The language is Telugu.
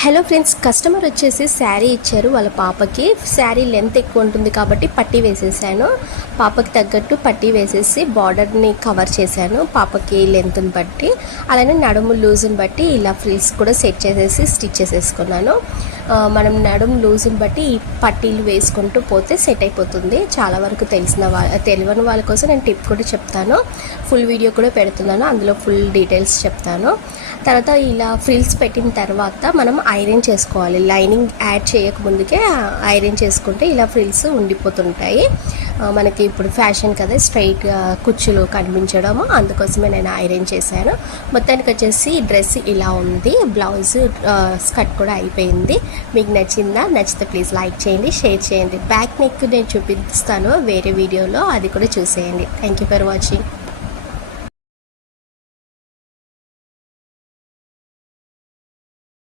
హలో ఫ్రెండ్స్, కస్టమర్ వచ్చేసి శారీ ఇచ్చారు వాళ్ళ పాపకి. శారీ లెంత్ ఎక్కువ ఉంటుంది కాబట్టి పట్టీ వేసేసాను. పాపకి తగ్గట్టు పట్టీ వేసేసి బార్డర్ని కవర్ చేశాను పాపకి లెంత్ని బట్టి. అలానే నడుము లూజ్ని బట్టి ఇలా ఫ్రిల్స్ కూడా సెట్ చేసేసి స్టిచ్ చేసేసుకున్నాను. మనం నడుము లూజ్ని బట్టి ఈ పట్టీలు వేసుకుంటూ పోతే సెట్ అయిపోతుంది. చాలా వరకు తెలియని వాళ్ళ కోసం నేను టిప్ కూడా చెప్తాను. ఫుల్ వీడియో కూడా పెడుతున్నాను, అందులో ఫుల్ డీటెయిల్స్ చెప్తాను. తర్వాత ఇలా ఫ్రిల్స్ పెట్టిన తర్వాత మనం ఐరన్ చేసుకోవాలి. లైనింగ్ యాడ్ చేయకముందుకే ఐరన్ చేసుకుంటే ఇలా ఫ్రిల్స్ ఉండిపోతుంటాయి. మనకి ఇప్పుడు ఫ్యాషన్ కదా స్ట్రైట్ కుచ్చులు కనిపించడము, అందుకోసమే నేను ఐరన్ చేశాను. మొత్తానికి వచ్చేసి డ్రెస్ ఇలా ఉంది. బ్లౌజ్ స్కర్ట్ కూడా అయిపోయింది. మీకు నచ్చిందా? నచ్చితే ప్లీజ్ లైక్ చేయండి, షేర్ చేయండి. బ్యాక్ నెక్ నేను చూపిస్తాను వేరే వీడియోలో, అది కూడా చూసేయండి. Thank you for watching.